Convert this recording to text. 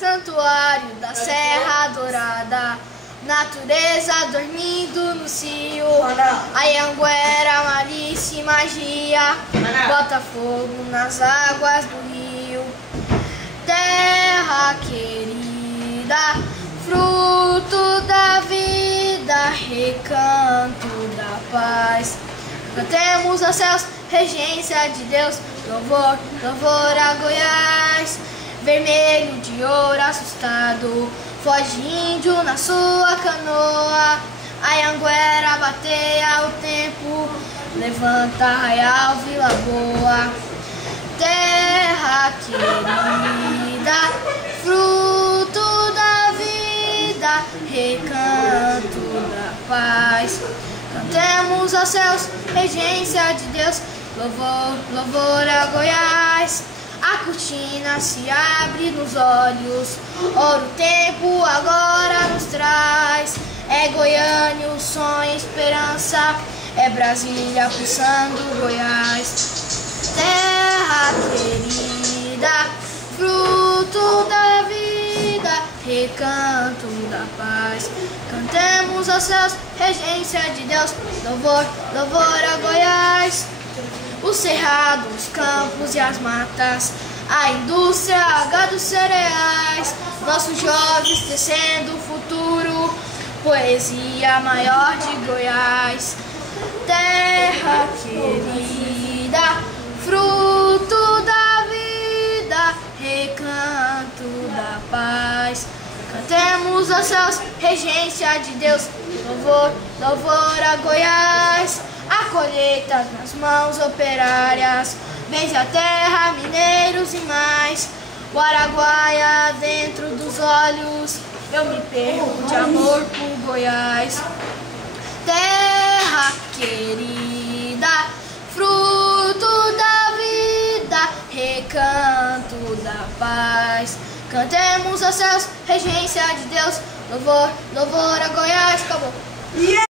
Santuário da Serra Dourada, natureza dormindo no cio. Anhanguera, malícia e magia, bota fogo nas águas do rio. Terra querida, fruto da vida, recanto da paz. Cantemos aos céus, regência de Deus, louvor, louvor a Goiás. Vermelho de ouro assustado, foge índio na sua canoa. Anhanguera bateia o tempo, levanta Arraial, Vila Boa. Terra querida, fruto da vida, recanto da paz. Cantemos aos céus, regência de Deus, louvor, louvor a Goiás. A cortina se abre nos olhos, ouro tempo agora nos traz. É Goiânia o sonho, esperança, é Brasília pulsando Goiás. Terra querida, fruto da vida, recanto da paz. Cantemos aos céus, regência de Deus, louvor, louvor a Goiás. Os cerrados, os campos e as matas, a indústria, gados cereais, nossos jovens tecendo o futuro, poesia maior de Goiás. Terra querida, fruto da vida, recanto da paz. Cantemos aos céus, regência de Deus, louvor, louvor a Goiás. A colheita nas mãos operárias, benze a terra, mineiros e mais. O Araguaia dentro dos olhos, eu me perco de amor por Goiás. Terra querida, fruto da vida, recanto da paz. Cantemos aos céus, regência de Deus, louvor, louvor a Goiás. Acabou.